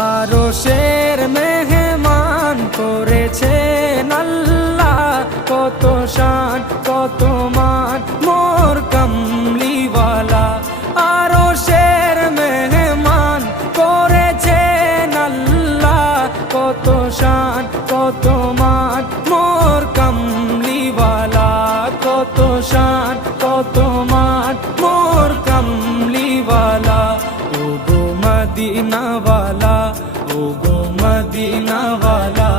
আরশের মেহমান করেছেন আল্লাহ, কত শান কত মান মোর কামলিওয়ালা। আরশের মেহমান করেছেন আল্লাহ, কত শান কত মান মোর কামলিওয়ালা, কত শান কত মান মোর কামলিওয়ালা। ও গো মদিনাওয়ালা, ও গো মদিনাওয়ালা,